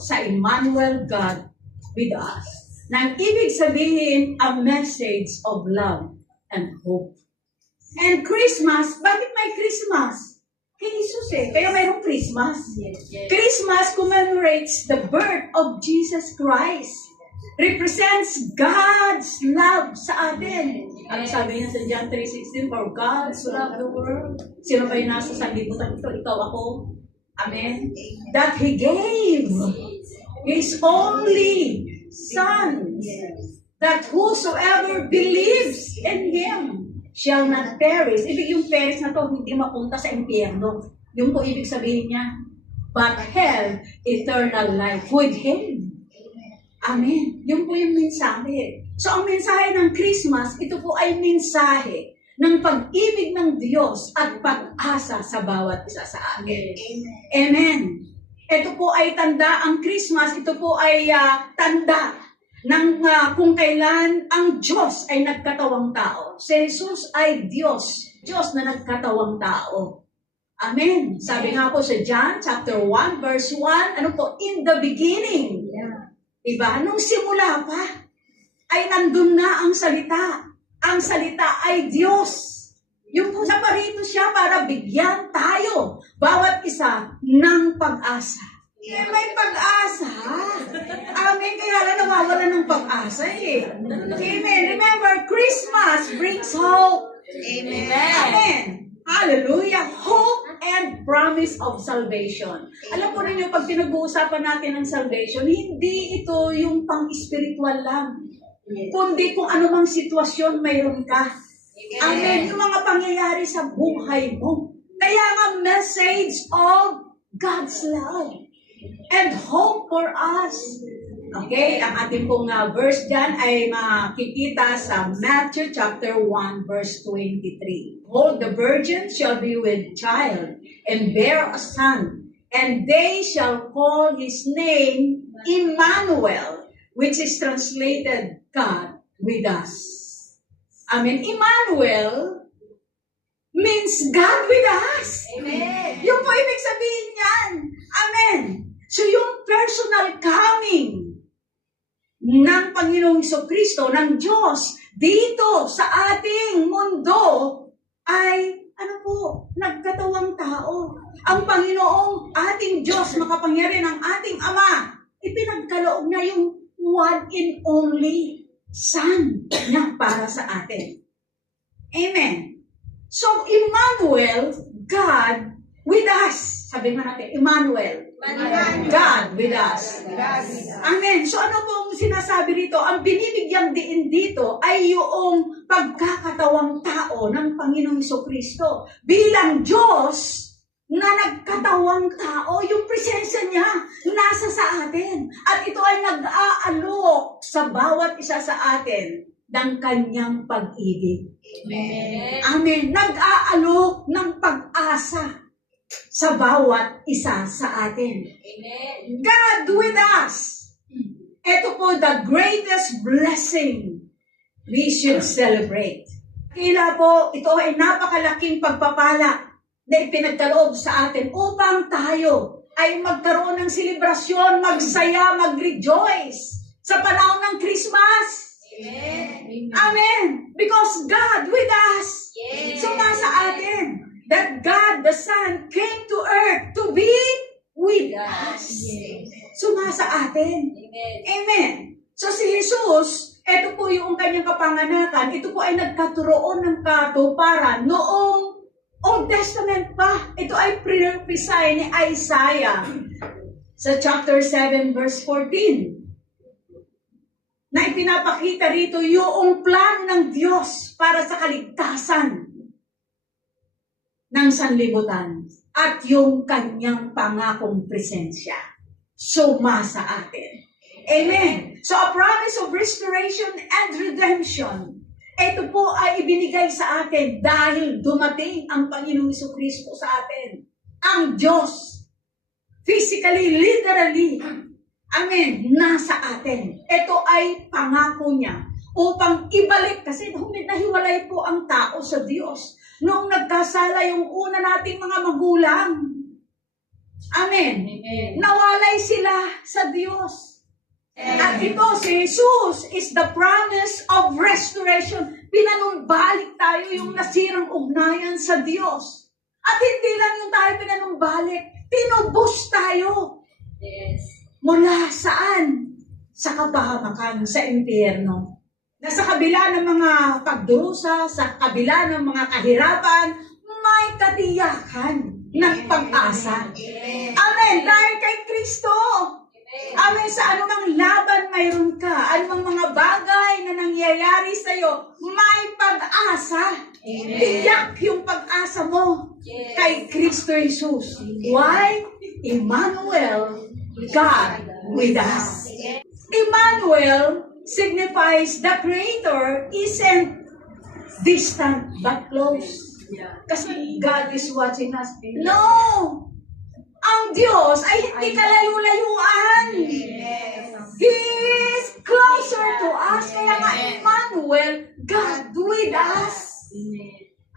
sa Emmanuel, God with us. Nang ibig sabihin, a message of love and hope. And Christmas, bakit may Christmas? Kay Jesus kaya mayroong Christmas. Christmas commemorates the birth of Jesus Christ. Represents God's love sa atin. Ano sabi niya sa John 3:16? For God so loved the world. Sino ba yung nasa sanlibutan ito? Ikaw, ako. Amen? That He gave His only Son, that whosoever believes in Him shall not perish. Ibig yung perish na to, hindi mapunta sa impyerno. Yung po ibig sabihin niya, but have eternal life with Him. Amen. Yun po yung mensahe. So ang mensahe ng Christmas, ito po ay mensahe ng pag-ibig ng Diyos at pag-asa sa bawat isa sa atin. Amen. Ito po ay tanda, ang Christmas, ito po ay tanda ng kung kailan ang Diyos ay nagkatawang tao. Si Jesus ay Diyos na nagkatawang tao. Amen. Sabi nga po sa John chapter 1 verse 1, ano po, in the beginning. Diba? Nung simula pa, ay nandun na ang salita. Ang salita ay Diyos. Yung naparito siya para bigyan tayo, bawat isa, ng pag-asa. May pag-asa. Amen. Kaya lang nawawala ng pag-asa Amen. Remember, Christmas brings hope. Amen. Amen. Hallelujah. Hope and promise of salvation. Alam po ninyo, pag pinag-uusapan natin ng salvation, hindi ito yung pang-spiritual lang. Kundi kung anumang sitwasyon mayroon ka. Amen. Yung mga pangyayari sa buhay mo. Kaya nga message of God's love and hope for us. Okay, ang ating pong verse dyan ay makikita sa Matthew chapter 1 verse 23. Behold, the virgin shall be with child and bear a son, and they shall call his name Emmanuel, which is translated God with us. Amen. Emmanuel means God with us. Amen. Yung po ibig sabihin yan. Amen. So yung personal coming ng Panginoong Jesucristo, ng Diyos, dito sa ating mundo, ay, ano po, nagkatawang tao. Ang Panginoong ating Diyos, makapangyarihan ng ating Ama, ipinagkaloob niya yung one and only Son niya para sa atin. Amen. So, Emmanuel, God with us. Sabi nga natin, Emmanuel, God with us. Amen. So, ano pong sinasabi rito? Ang binibigyang diin dito ay yung pagkakatawang tao ng Panginoong Jesucristo. Bilang Diyos na nagkatawang tao, yung presensya niya nasa sa atin. At ito ay nag-aalok sa bawat isa sa atin ng kanyang pag-ibig. Amen. Amen. Nag-aalok ng pag-asa sa bawat isa sa atin. Amen. God with us. Ito po the greatest blessing we should celebrate. Kaya po, ito ay napakalaking pagpapala na ipinagkaloob sa atin upang tayo ay magkaroon ng selebrasyon, magsaya, mag-rejoice sa panahon ng Christmas. Amen. Amen. Because God with us. Yes. So nasa atin that God the Son came to earth to be with us. Yes. So nasa atin. Amen. Amen. So si Jesus, ito po yung kanyang kapanganakan, ito po ay nagkaturoon ng katuparan noong Old Testament pa. Ito ay prophesy ni Isaiah sa chapter 7 verse 14. Na ipinapakita rito yung plano ng Diyos para sa kaligtasan ng sanlibutan at yung kanyang pangakong presensya sumasa atin. Amen. So a promise of restoration and redemption. Ito po ay ibinigay sa atin dahil dumating ang Panginoong Jesucristo sa atin. Ang Diyos, physically, literally, amen, nasa atin. Ito ay pangako niya upang ibalik, kasi nahiwalay po ang tao sa Diyos. Noong nagkasala yung una nating mga magulang, Amen. Amen. Nawalay sila sa Diyos. At ito, si Jesus is the promise of restoration. Pinanumbalik tayo yung nasirang ugnayan sa Diyos. At hindi lang yung tayo pinanumbalik, tinubos tayo. Yes. Mula saan? Sa kapahamakan, sa impyerno. Na sa kabila ng mga pagdurusa, sa kabila ng mga kahirapan, may katiyakan ng pag-asa. Amen. Dahil kay Kristo. Amen. Sa anumang laban mayroon ka, anumang mga bagay na nangyayari sa'yo, may pag-asa. Tiyak yung pag-asa mo kay Kristo Jesus. Why? Emmanuel, God with us. Emmanuel signifies the Creator isn't distant but close. Kasi God is watching us. No! Ang Diyos ay hindi kalayo-layuan. He is closer to us. Kaya nga, Emmanuel, God with us.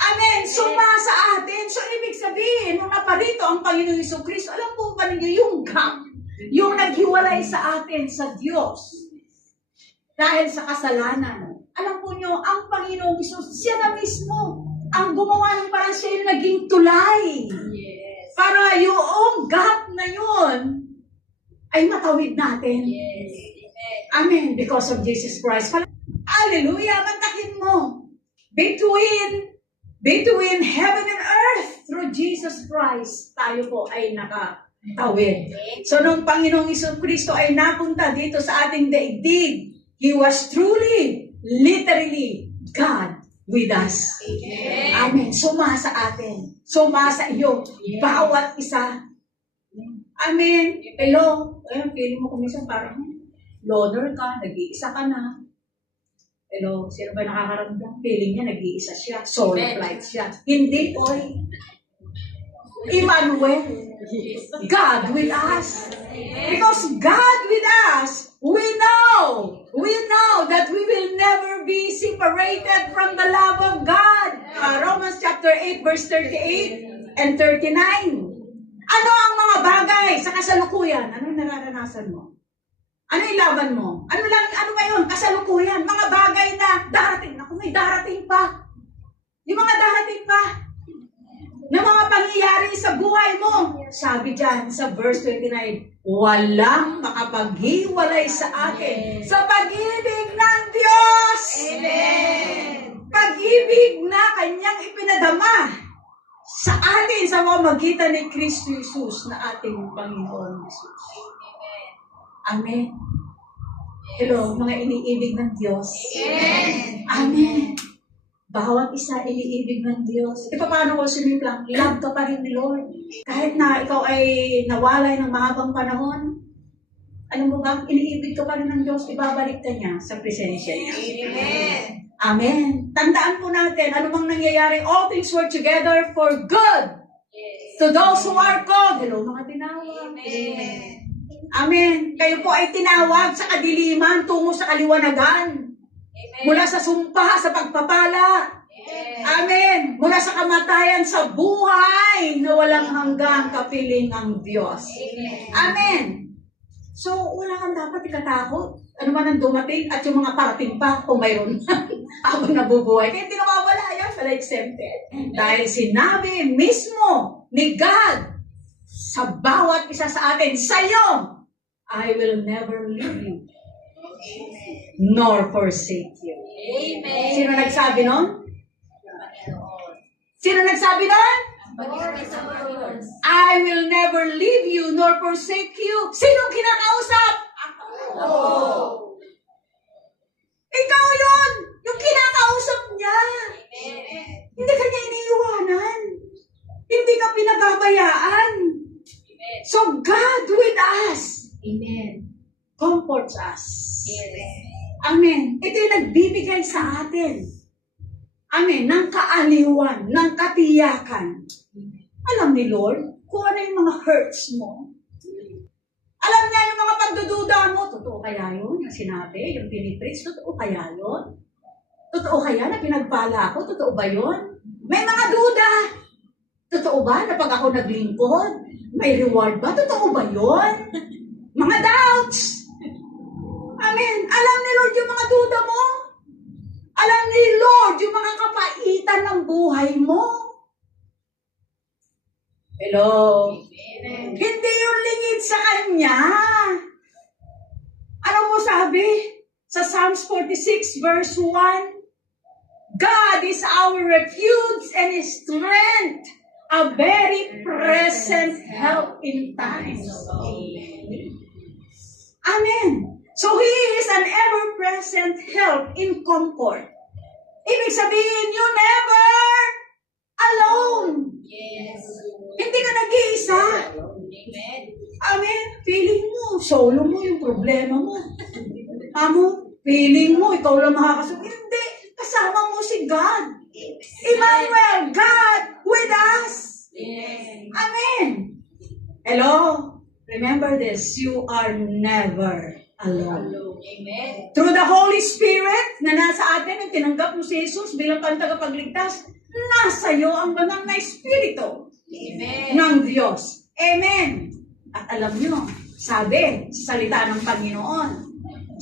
Amen. Sumasa atin. So, ibig sabihin, nung naparito ang Panginoong Jesucristo, alam po ba ninyo yung gap? Yung naghiwalay sa atin sa Diyos. Dahil sa kasalanan. Alam po nyo, ang Panginoong Jesucristo, siya na mismo ang gumawa ng parang siya yung naging tulay. Yes. Para yung gap na yun ay matawid natin. Yes. Amen. Because of Jesus Christ. Hallelujah. Mantakin mo. Between heaven and earth through Jesus Christ, tayo po ay nakatawid. So, nung Panginoong Jesucristo ay napunta dito sa ating daigdig, He was truly, literally, God with us. Amen. Sumasa atin. Sumasa iyo. Bawat isa. Amen. Hello. Ayun, feeling mo kumisan parang loner ka, nag-iisa ka na. Hello, sino ba nakakaramdam? Feeling niya, nag-iisa siya. Solo flight siya. Hindi po. Emmanuel. God with us. Because God with us, we know that we will never be separated from the love of God. Romans chapter 8, verse 38 and 39. Ano ang mga bagay sa kasalukuyan? Ano yung nararanasan mo? Ano yung laban mo? Ano ba yun? Kasalukuyan. Mga bagay na darating. Ako, may darating pa. Yung mga darating pa. Na mga pangyayari sa buhay mo. Sabi dyan sa verse 29, walang makapaghiwalay sa akin sa pag-ibig ng Diyos. Amen. Pag-ibig na kanyang ipinadama sa atin sa pamamagitan ni Kristo Jesus na ating Panginoon Jesus. Amen. Hello, mga iniibig ng Diyos. Amen. Amen. Bawat isa iniibig ng Diyos. E paano ko sumiplang? Love ka pa rin ni Lord. Kahit na ikaw ay nawalay ng mahabang panahon, ano mo ba? Iniibig ka pa rin ng Diyos, ibabalik ka niya sa presensya niya. Amen. Amen. Tandaan po natin, ano mang nangyayari, all things work together for good. Yes. To those who are called. Hello, mga tinawag. Amen. Amen. Kayo po ay tinawag sa kadiliman tungo sa kaliwanagan. Mula sa sumpa, sa pagpapala. Amen. Mula sa kamatayan, sa buhay na walang hanggang kapiling ang Diyos. Amen. So, wala kang dapat ikatakot. Ano man ang dumating at yung mga parating pa, kung mayroon habang nabubuhay. Kaya hindi nawawala yan, wala exempted. Dahil sinabi mismo ni God sa bawat isa sa atin, sa'yo, I will never leave you nor forsake you. Amen. Sino nagsabi nun? Sino nagsabi nun? I will never leave you nor forsake you. Sinong kinakausap? Ako. Ikaw yun! Yung kinakausap niya. Amen. Hindi ka niya iniiwanan. Hindi ka pinababayaan. So God with us comforts us. Amen. Ito yung nagbibigay sa atin. Amen. Ng kaaliwan, ng katiyakan. Alam ni Lord kung ano yung mga hurts mo. Alam niya yung mga pagdududa mo. Totoo kaya yun? Yung sinabi, yung pinipreach, totoo kaya yun? Totoo kaya na pinagpala ako? Totoo ba yun? May mga duda. Totoo ba na pag ako naglingkod, may reward ba? Totoo ba yun? Mga doubts. Amen. Alam ni Lord yung mga duda mo. Alam ni Lord yung mga kapaitan ng buhay mo. Hello? Amen. Hindi yung lingid sa Kanya. Ano mo sabi? Sa Psalms 46 verse 1, God is our refuge and strength, a very present help in times of need. Amen. So He is an ever-present help in comfort. Ibig sabihin, you never alone. Yes. Hindi ka nag-iisa. Amen. Amen. Feeling mo, solo mo yung problema mo. Feeling mo, ikaw lang makakasagot. Hindi. Kasama mo si God. Emmanuel, God with us. Yes. Amen. Hello? Remember this, you are never alone. Amen. Through the Holy Spirit na nasa atin, ang tinanggap mo si Jesus bilang tagapagligtas, nasa iyo ang banal na Espiritu Amen. ng Diyos. Amen. At alam nyo, sabi sa salita ng Panginoon,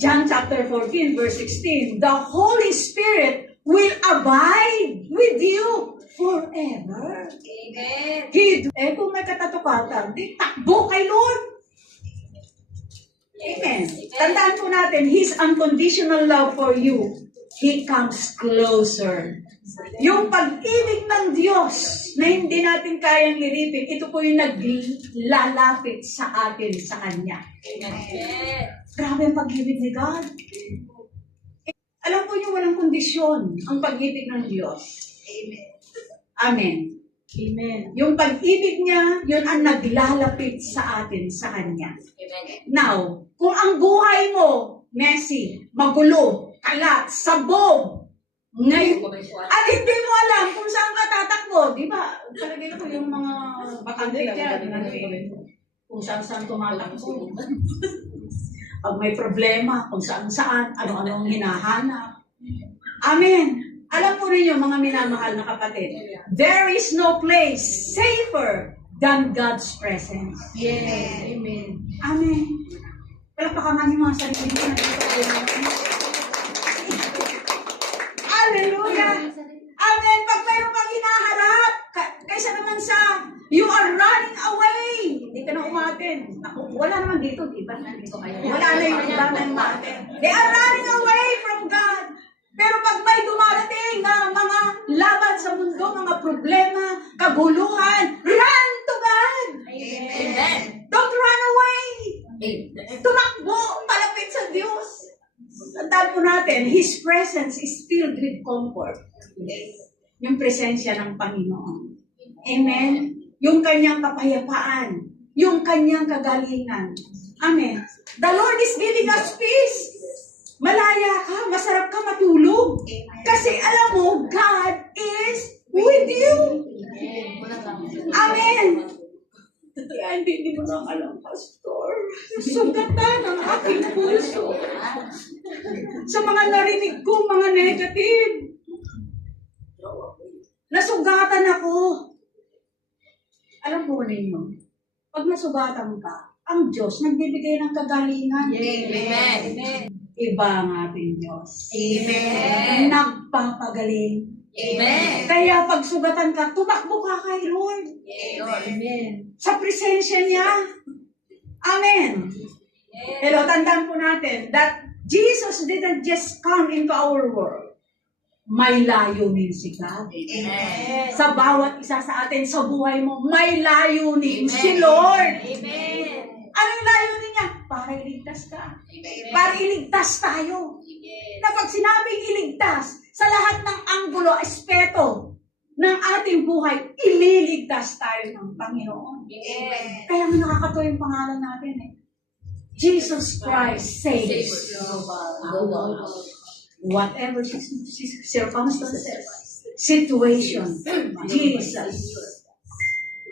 John chapter 14 verse 16, the Holy Spirit will abide with you forever. Amen. Kung may katatukatan, di takbo kay Lord. Amen. Tandaan po natin, His unconditional love for you, He comes closer. Yung pag-ibig ng Diyos na hindi natin kayang liripin, ito po yung naglalapit sa atin, sa Kanya. Amen. Grabe ang pag-ibig ni God. Alam po niyo, walang kondisyon ang pag-ibig ng Diyos. Amen. Amen. Amen. Yung pag-ibig niya, yun ang naglalapit sa atin, sa Kanya. Amen. Now, kung ang buhay mo, messy, magulo, kalat, sabog, ngayon, at hindi mo alam kung saan ka tatakbo, di ba? Talagay ko yung mga bakante dyan, kung saan tumatakbo. Pag may problema, kung saan, ano-anong hinahanap. Amen. Alam po ninyo, mga minamahal na kapatid, there is no place safer than God's presence. Yes. Amen. Amen. Palakpakan namin mga sarili na Hallelujah! Amen! Pag mayroon kang hinaharap, kaysa naman sa you are running away, hindi ka na umatin. Ako, wala naman dito, di ba? Wala na yung iba na umatin. They are running away from God. Pero pag may dumarating na mga laban sa mundo, mga problema, kaguluhan, run to God! Amen. Don't run away! Amen. Tumakbo, palapit sa Diyos. Tandaan po natin, His presence is filled with comfort. Yung presensya ng Panginoon. Amen? Yung kanyang kapayapaan. Yung kanyang kagalingan. Amen. The Lord is giving us peace. Malaya ka, masarap ka matulog. Kasi alam mo, God is with you. Amen. Kaya hindi mo lang alam, Pastor. Sugatan ang aking puso. Sa mga narinig ko, mga negative. Nasugatan ako. Alam po ninyo, pag nasugatan ka, ang Diyos nagbibigay ng kagalingan. Amen. Iba ang ating Diyos. Amen. Nagpapagaling. Amen. Kaya pag sugatan ka, tumakbo ka kay Lord. Amen. Sa presensya niya. Amen. Hello, tandaan po natin that Jesus didn't just come into our world. May layunin si God. Amen. Sa bawat isa sa atin, sa buhay mo, may layunin si Lord. Amen. Ano yung layunin niya? Para iligtas ka. Para iligtas tayo. Na pag sinabing iligtas, sa lahat ng anggulo, aspeto ng ating buhay, ililigtas tayo ng Panginoon. Amen. Kaya nga nakakatuwa yung pangalan natin eh. Jesus Christ saves. Whatever circumstances, situation, Jesus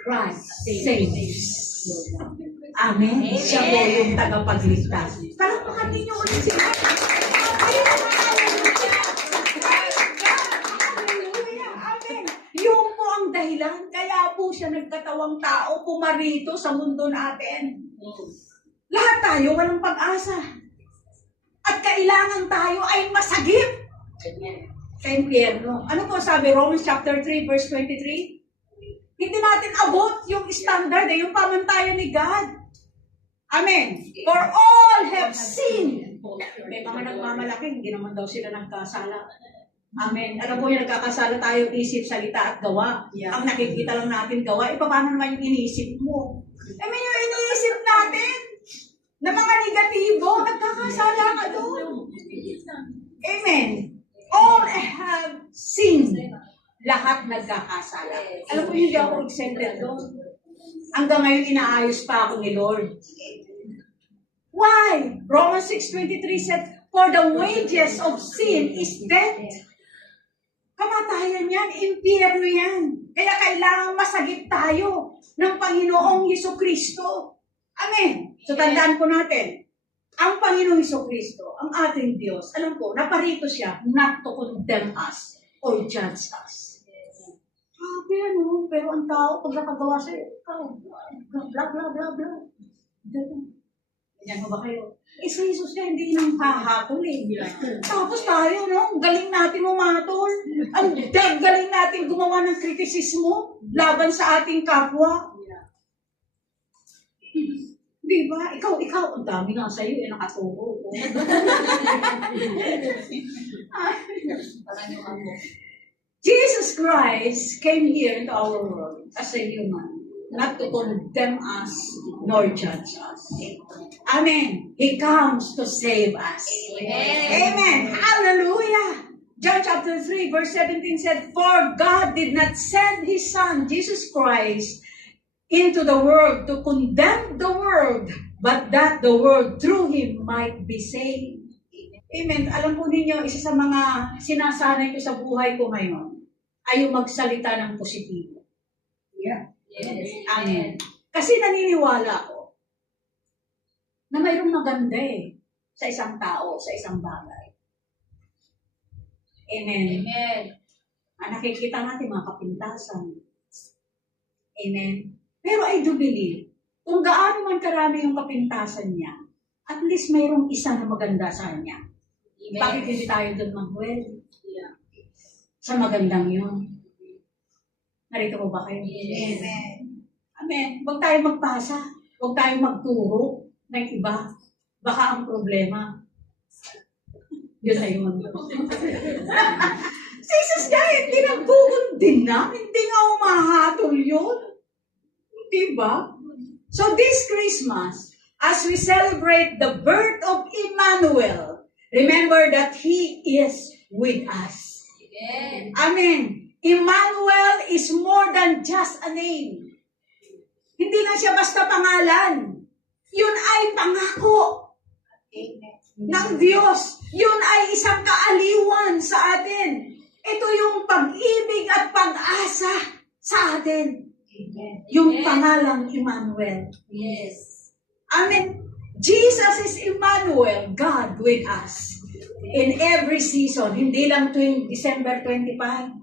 Christ saves. Amen. Siya po yung tagapagligtas. Palakpakan ninyo ulit sila. Hallelujah. Amen. Yung po ang dahilan dahilan. Kaya po siya nagkatawang tao, pumarito sa mundo natin. Lahat tayo walang pag-asa. At kailangan tayo ay masagip sa impyerno. Ano po sabi Romans chapter 3 verse 23? Hindi natin abot yung standard, yung pamantayan ni God. Amen. For all have sinned. May mga nagmamalaki, hindi naman daw sila nagkasala. Amen. Alam po yung nagkakasala tayo, isip, salita at gawa. Ang nakikita lang natin gawa, paano naman yung iniisip mo? Amen, yung iniisip natin na mga negatibo, nagkakasala ka doon. Amen. All have sinned. Lahat nagkakasala. Alam mo, hindi ako exempted doon. Hanggang ngayon, inaayos pa ako ni Lord. Why? Romans 6:23 said, for the wages of sin is death. Kamatayan yan, impyerno yan. Kaya kailangan masagip tayo ng Panginoong Jesucristo. Amen. So tandaan po natin, ang Panginoong Jesucristo, ang ating Diyos, alam po, naparito siya not to condemn us or judge us. Ano, pero ang tao, pag nakagawa sa'yo, blah, blah, blah, blah. Ganyan mo ba kayo? Si Jesus na hindi nang hahatol eh. Tapos tayo, no? Galing natin umatol. Ang galing natin gumawa ng kritisismo laban sa ating kapwa. Di ba? Ikaw, ang dami nga sa'yo, nakaturo. Jesus Christ came here into our world as a human, not to condemn us nor judge us. Amen. He comes to save us. Amen. Amen. Hallelujah. John chapter 3 verse 17 said, for God did not send His Son, Jesus Christ, into the world to condemn the world, but that the world through Him might be saved. Amen. Alam po ninyo, isa sa mga sinasanay ko sa buhay ko ngayon ay yung magsalita ng positibo. Yeah. Yes. Amen. Kasi naniniwala ko na mayroong maganda sa isang tao, sa isang bagay. Amen. Amen. Nakikita natin mga kapintasan. Amen. Pero I do believe, kung gaano man karami yung kapintasan niya, at least mayroong isa na maganda sa kanya. Amen. Bakit hindi tayo doon mag-well? Yeah. Sa magandang yun. Narito mo ba kayo? Yes. Amen. Amen. Huwag tayo magpasa. Huwag tayo magturo ng iba. Baka ang problema. Yun na yun. Jesus nga, hindi nagbubundin na. Hindi nga umahatol yun. Diba? So this Christmas, as we celebrate the birth of Emmanuel, remember that He is with us. Amen. Amen. Emmanuel is more than just a name. Hindi lang siya basta pangalan. Yun ay pangako ng Diyos. Yun ay isang kaaliwan sa atin. Ito yung pag-ibig at pag-asa sa atin. Yung pangalang Emmanuel. Yes. Amen. Jesus is Emmanuel, God with us. In every season, hindi lang tuwing December 25.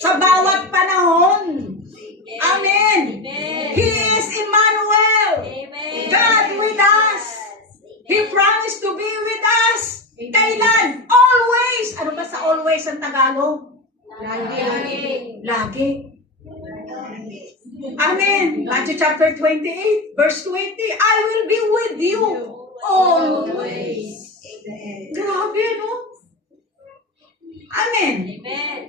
Sa bawat panahon. Amen. Amen. He is Emmanuel. Amen. God with us. He promised to be with us. Kailan? Always. Ano ba sa always ang Tagalog? Lagi. Lagi. Amen. Matthew chapter 28, verse 20. I will be with you always. Grabe, no? Amen. Amen.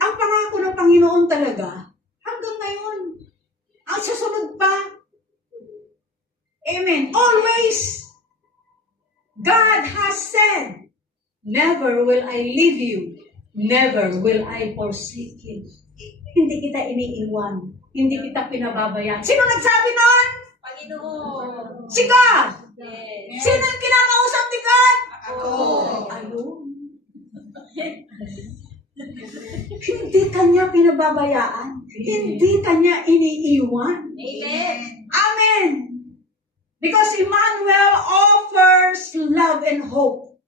Ang pangako ng Panginoon talaga, hanggang ngayon, ang susunod pa. Amen. Always, God has said, never will I leave you, never will I forsake you. Hindi kita iniiwan, hindi kita pinababayaan. Sino nagsabi nun? Panginoon. Si God! Yes. Sino yung kinakausap ni God? Ako. Ayun. Hindi kanya pinababayaan. Hindi kanya iniiwan. Amen. Amen. Because Emmanuel offers love and hope,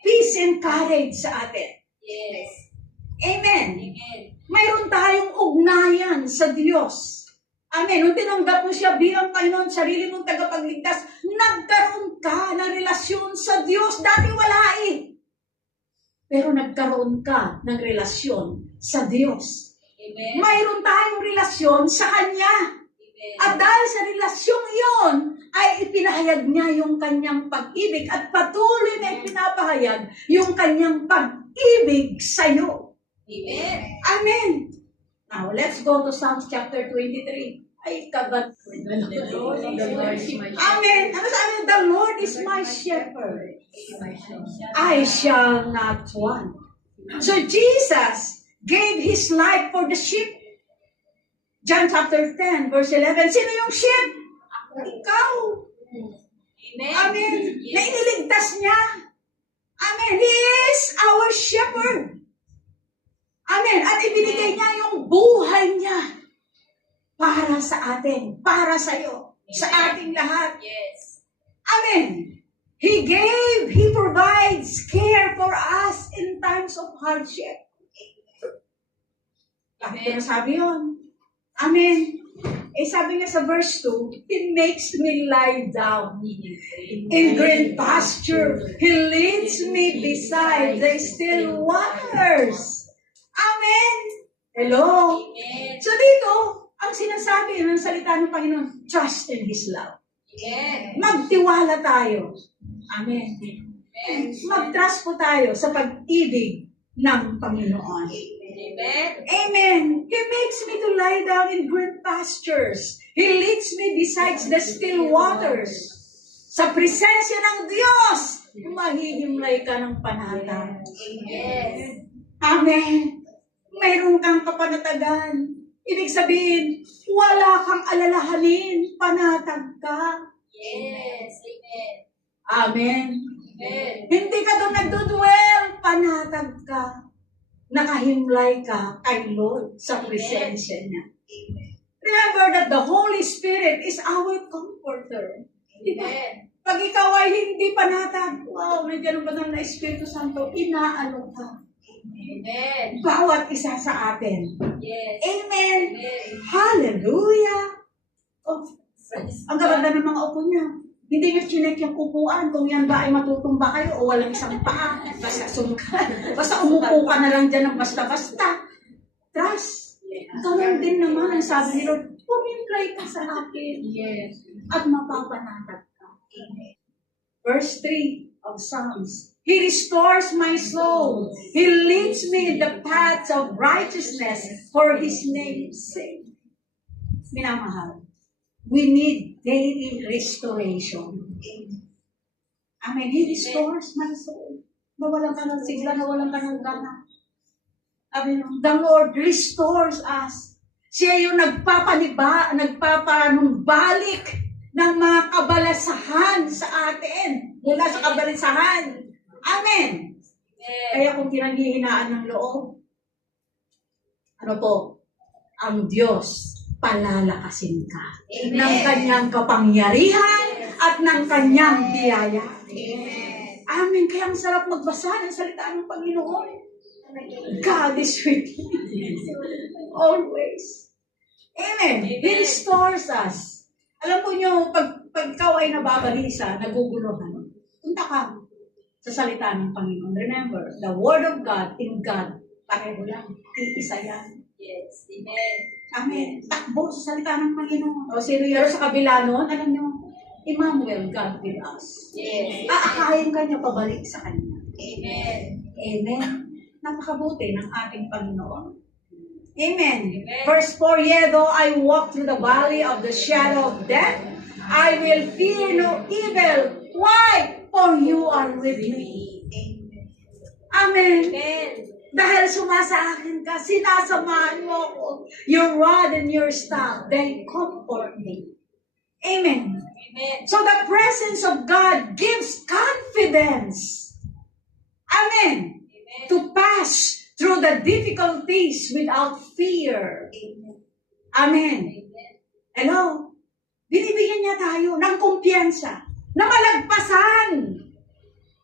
peace and courage sa atin. Yes. Amen. Amen. Mayroon tayong ugnayan sa Diyos. Amen. Nung tinanggap mo siya bilang Panginoon, sarili mong tagapagligtas, nagkaroon ka ng relasyon sa Diyos. Dati wala eh. Pero nagkaroon ka ng relasyon sa Diyos. Amen. Mayroon tayong relasyon sa Kanya. Amen. At dahil sa relasyong iyon, ay ipinahayag niya yung kanyang pag-ibig at patuloy na ipinapahayag yung kanyang pag-ibig sa'yo. Amen. Amen. Now, let's go to Psalms chapter 23. Ay, kabat. Amen. Ano sabi? The Lord is my shepherd. I shall not want. So, Jesus gave His life for the sheep. John chapter 10, verse 11. Sino yung sheep? Ikaw. Amen. Amen. Yes. Na iniligtas niya. Amen. He is our shepherd. Amen. At ibinigay niya yung buhay niya para sa atin, para sa iyo, sa ating lahat. Yes. Amen. He provides care for us in times of hardship. Bakit ko nasabi yun? Amen. Eh sabi niya sa verse 2, He makes me lie down in green pasture. He leads me beside the still waters. Amen. Hello. Amen. So dito, ang sinasabi ng salita ng Panginoon, trust in His love. Amen. Magtiwala tayo. Amen. Amen. Mag-trust po tayo sa pag-ibig ng Panginoon. Amen. Amen. He makes me to lie down in green pastures. He leads me beside the still waters. Sa presensya ng Diyos, mahihimlay ka ng panatag. Yes. Amen. Mayroon kang kapanatagan. Ibig sabihin, wala kang alalahanin, panatag ka. Yes. Amen. Amen. Amen. Hindi ka doon nagdudwell, panatag ka. Nakahimlay ka kay Lord sa presensya niya. Remember that the Holy Spirit is our comforter. Diba? Amen. Pag ikaw ay hindi panatag, wow, may ganun ba na Espiritu Santo, inaano ka. Amen. Bawat isa sa atin. Yes. Amen. Amen. Hallelujah. Oh, ang gaganda ng mga upo niya. Hindi niya chinek yung upuan kung yan ba ay matutumba kayo o walang isang paa. Basta sumka. Basta umupo ka na lang dyan ng basta-basta. Trust. Ganun din naman ang sabi ni Lord, pumimlay ka sa akin. Yes. At mapapanatag ka. Verse 3 of Psalms. He restores my soul. He leads me in the paths of righteousness for His name's sake. Minamahal, we need daily restoration. Amen. He restores my soul. Nawalan ka ng sigla, nawalan ka ng gana. Amen. The Lord restores us. Siya yung nagpapanumbalik ng mga kabalasahan sa atin. Mula sa kabalasahan. Amen. Kaya kung kinanghihinaan ng loob, ano po? Ang Diyos palalakasin ka Amen. ng kanyang kapangyarihan at ng kanyang biyaya. Amen. Amen. Kaya ang sarap magbasa ng salita ng Panginoon. God is with you. Always. Amen. He restores us. Alam po nyo, pag ikaw ay nababalisa, naguguluhan, punta ka sa salita ng Panginoon. Remember, the Word of God in God, pareho lang. Iisa yan. Yes. Amen. Amen. Takbo sa salita ng Panginoon. O sino yun sa kabila nun? Alam nyo, Emmanuel, God with us. Yes. Aakayin ka niya pabalik sa Kanya. Amen. Amen. Napakabuti ng ating Panginoon. Amen. Amen. Verse 4, Yea, though I walk through the valley of the shadow of death, I will fear no evil. Why? For you are with me. Amen. Amen. Dahil sumasa akin ka, sinasamahan mo ako. Your rod and your staff, they comfort me. Amen. Amen. So the presence of God gives confidence. Amen. Amen. To pass through the difficulties without fear. Amen. Amen. Hello? Binibigyan niya tayo ng kumpiyansa na malagpasan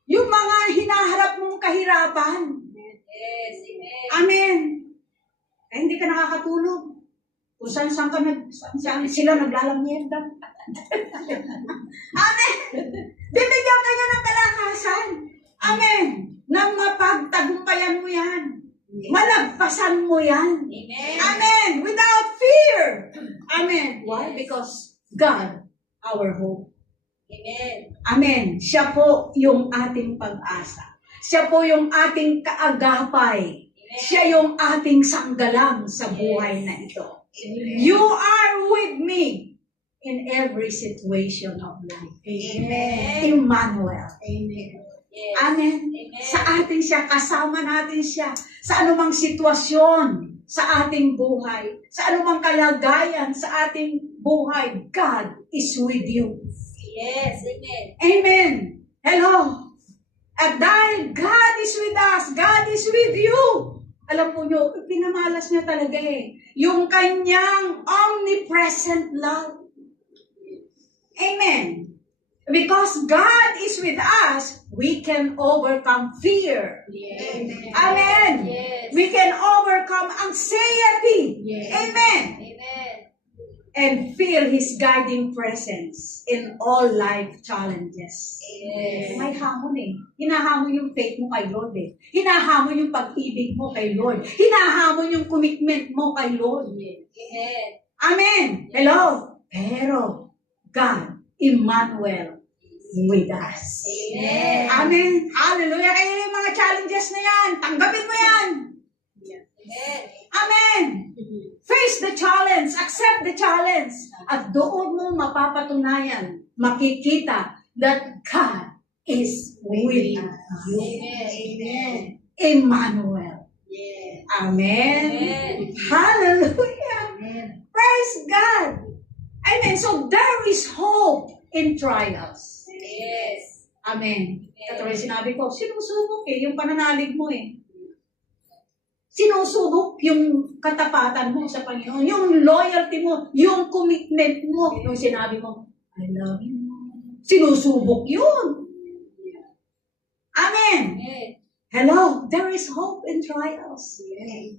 yung mga hinaharap mong kahirapan. Yes. Amen. Amen. hindi ka nakakatulog. Kung saan ka saan sila naglalamyenda. Amen! Bibigyan ka niya ng kalakasan. Amen! Nang mapagtagumpayan mo yan. Malagpasan mo yan. Amen. Amen! Without fear. Amen. Why? Because God, our hope. Amen. Amen. Siya po yung ating pag-asa. Siya po yung ating kaagapay. Siya yung ating sanggalang sa buhay na ito. You are with me in every situation of life. Amen. Emmanuel. Amen. Yes. Amen. Amen. Sa atin siya, kasama natin siya sa anumang sitwasyon sa ating buhay, sa anumang kalagayan sa ating buhay. God is with you. Yes. Amen. Amen. Hello. At dahil God is with us, God is with you. Alam po nyo, pinamalas niya talaga yung kanyang omnipresent love. Amen. Because God is with us, we can overcome fear. Yes. Amen. Yes. We can overcome anxiety. Yes. Amen. Amen. And feel His guiding presence in all life challenges. Yes. May hamon Hinahamon yung faith mo kay Lord Hinahamon yung pag-ibig mo kay Lord. Hinahamon yung commitment mo kay Lord. Amen. Amen. Hello. Pero, God, Emmanuel, with us. Amen. Amen. Hallelujah. Kaya yung mga challenges na yan, tanggapin mo yan. Amen. Amen. Face the challenge. Accept the challenge. At doon mo mapapatunayan, makikita that God is with you. Amen. Emmanuel. Yes. Amen. Amen. Hallelujah. Amen. Praise God. Amen. So there is hope in trials. Yes. Amen. Katulad sinabi ko, sinusubok yung pananalig mo Sinusubok yung katapatan mo sa Panginoon, yung loyalty mo, yung commitment mo, yung sinabi mo, I love you. Sinusubok yun. Amen. Amen. Hello, there is hope in trials.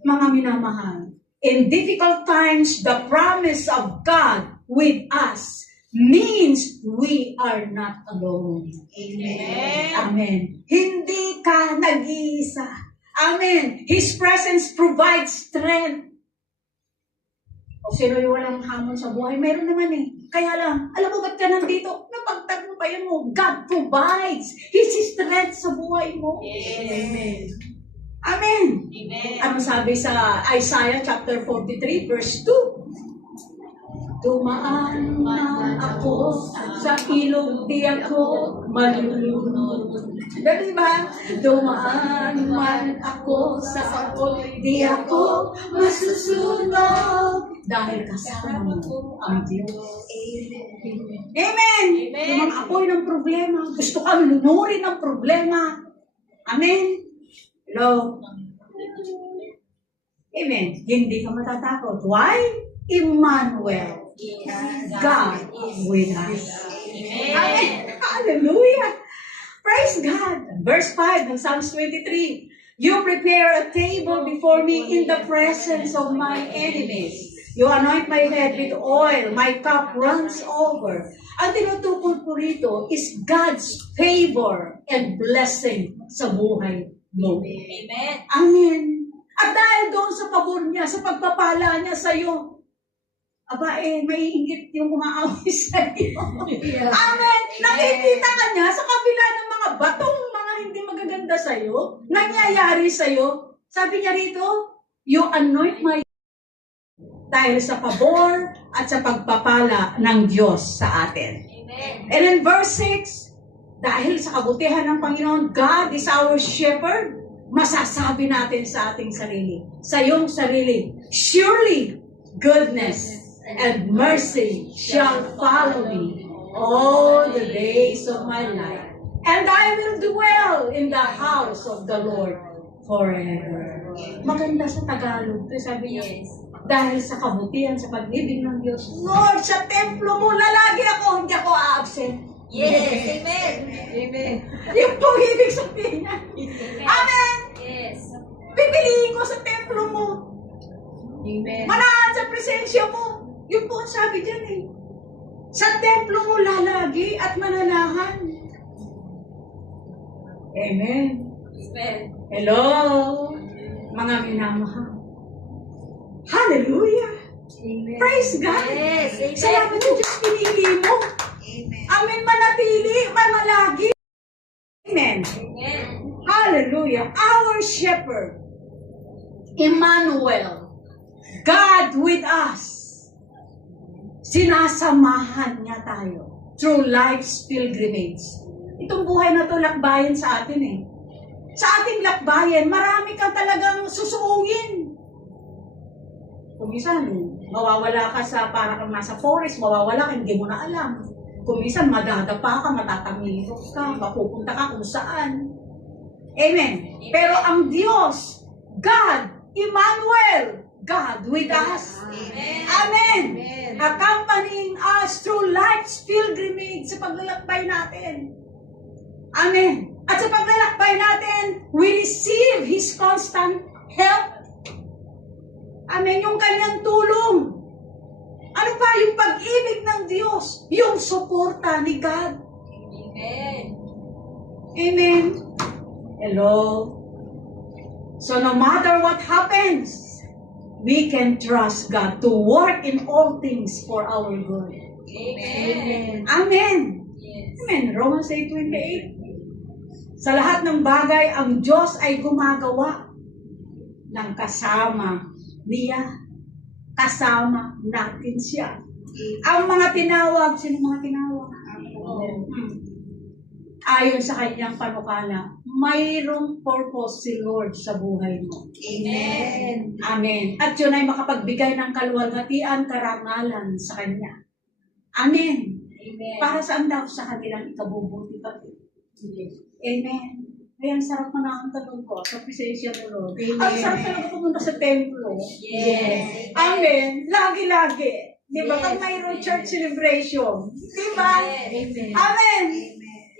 Mga minamahal, in difficult times, the promise of God with us means we are not alone. Amen. Amen. Hindi ka nag-iisa. Amen. His presence provides strength. O sino yung walang hamon sa buhay? Meron naman Kaya lang, alam mo ba't ka nandito? Napagtagumpayan mo. God provides His strength sa buhay mo. Yes. Amen. Amen. Amen. Ano sabi sa Isaiah chapter 43 verse 2? Dumaan man ako sa ilog, di ako malulunod. Diba? Dumaan man ako sa sakot, di ako masusunog. Dahil kasama mo ang Diyos. Amen. Amen. Yung mga apoy ng problema, gusto kang lunurin ng problema. Amen. Hello. Amen. Hindi ka matatakot. Why? Emmanuel. God with us. Amen. Hallelujah. Praise God. Verse 5 of Psalms 23. You prepare a table before me in the presence of my enemies. You anoint my head with oil. My cup runs over. Ang tinutukol po rito is God's favor and blessing sa buhay mo. Amen. Amen. At dahil doon sa pabor niya, sa pagpapala niya sa iyo, may ingit yung umaaway sa iyo. Amen. Nakikita ka niya sa kabila ng mga batong mga hindi magaganda sa iyo, nangyayari sa iyo. Sabi niya rito, you anoint my dahil sa pabor at sa pagpapala ng Diyos sa atin. Amen. And in verse 6, dahil sa kabutihan ng Panginoon, God is our shepherd, masasabi natin sa ating sarili, sa iyong sarili, surely goodness and mercy shall follow me all the days of my life. And I will dwell in the house of the Lord forever. Maganda sa Tagalog. Sabi niya, dahil sa kabutihan, sa pag-ibig ng Diyos, Lord, sa templo mo, lalagi ako, hindi ako a-absent. Yes. Amen. Amen. Yung po ibig sabihin niya. Amen! Yes. Pipiliin ko sa templo mo. Amen. Manahan sa presensya mo. Yun po ang sabi dyan eh. Sa templo mo lalagi at mananahan. Amen. Amen. Hello, mga minamahal. Hallelujah. Amen. Praise God. Yes. Amen. Salamat sa Diyos pinili mo. Amen. Manatili, manalagi. Amen. Amen. Hallelujah. Our shepherd, Emmanuel, God with us. Sinasamahan niya tayo through life's pilgrimage. Itong buhay na to lakbayan sa atin eh. Sa ating lakbayan, marami kang talagang susuungin. Kung minsan, mawawala ka sa, para kang nasa forest, mawawala ka, hindi mo na alam. Kung minsan, madadapa ka, matatamilok ka, mapupunta ka kung saan. Amen. Pero ang Diyos, God, Emmanuel, God with us. Amen. Amen. Amen. Accompanying us through life's pilgrimage sa paglalakbay natin. Amen. At sa paglalakbay natin, we receive His constant help. Amen. Yung kanyang tulong. Ano pa? Yung pag-ibig ng Diyos. Yung suporta ni God. Amen. Amen. Hello. So no matter what happens, we can trust God to work in all things for our good. Amen. Amen. Yes. Amen. Romans 8:28. Sa lahat ng bagay, ang Diyos ay gumagawa ng kasama niya. Kasama natin siya. Ang mga tinawag, sino mga tinawag? Ayon sa kanyang panukala, mayroong purpose si Lord sa buhay mo. Amen. Amen. At yun ay makapagbigay ng kaluwalhatian, karangalan sa Kanya. Amen. Amen. Para saan daw? Sa kanilang ikabubuti pati. Amen. Ay, ang sarap na ang tanong ko sa presensya ng Lord. Ang sarap talaga pumunta sa templo. Yes. Amen. Lagi-lagi. Di ba? Yes. Pag mayroong church celebration. Di ba? Amen. Amen.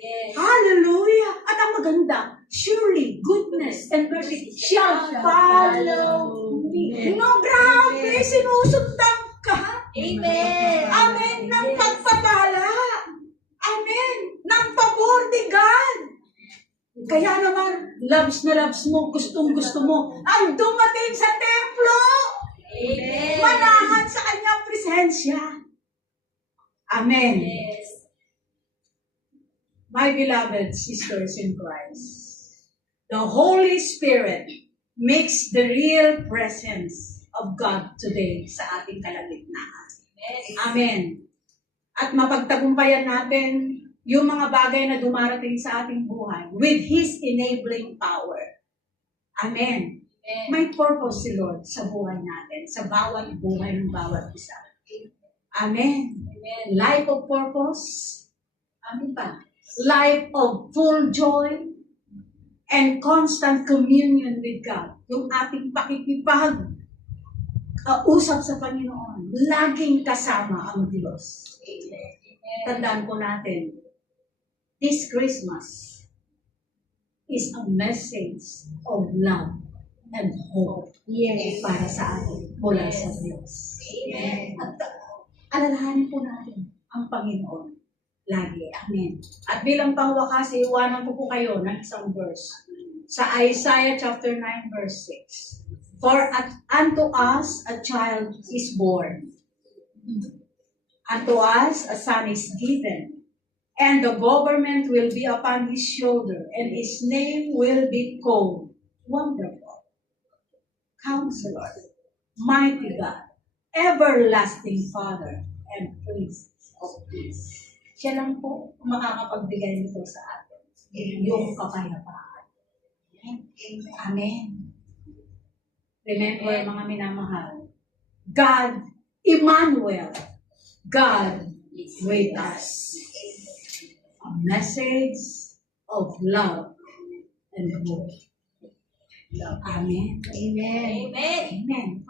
Yes. Hallelujah! At ang maganda, surely goodness and mercy shall follow me. No, grabe! Sinusundan ka! Amen. Amen! Ng pagpapala! Amen! Ng pabor ni God! Kaya naman, loves na loves mo, gustong gusto mo, ang dumating sa templo! Amen. Manahan sa kanyang presensya. Amen. Yes. My beloved sisters in Christ, the Holy Spirit makes the real presence of God today sa ating kalagitnaan. Amen. At mapagtagumpayan natin yung mga bagay na dumarating sa ating buhay with His enabling power. Amen. Amen. May purpose si Lord sa buhay natin, sa bawat buhay ng bawat isa. Amen. Amen. Life of purpose. Ano pa? Life of full joy and constant communion with God. Yung ating pakikipag usap sa Panginoon. Laging kasama ang Diyos. Tandaan po natin, this Christmas is a message of love and hope para sa atin mula sa Diyos. Amen. At alalahanin po natin ang Panginoon. Lagi. Amen. At bilang pangwakas, iwanan ko po kayo ng isang verse. Sa Isaiah chapter 9 verse 6. For unto us a child is born. Unto us a son is given. And the government will be upon his shoulder. And his name will be called Wonderful, Counselor, Mighty God, Everlasting Father, and Prince of Peace. Siya lang po makakapagbigay nito sa atin. Yung kapayapaan. Amen. Remember, mga minamahal, God, Emmanuel, God with us. A message of love and hope. Amen. Amen. Amen.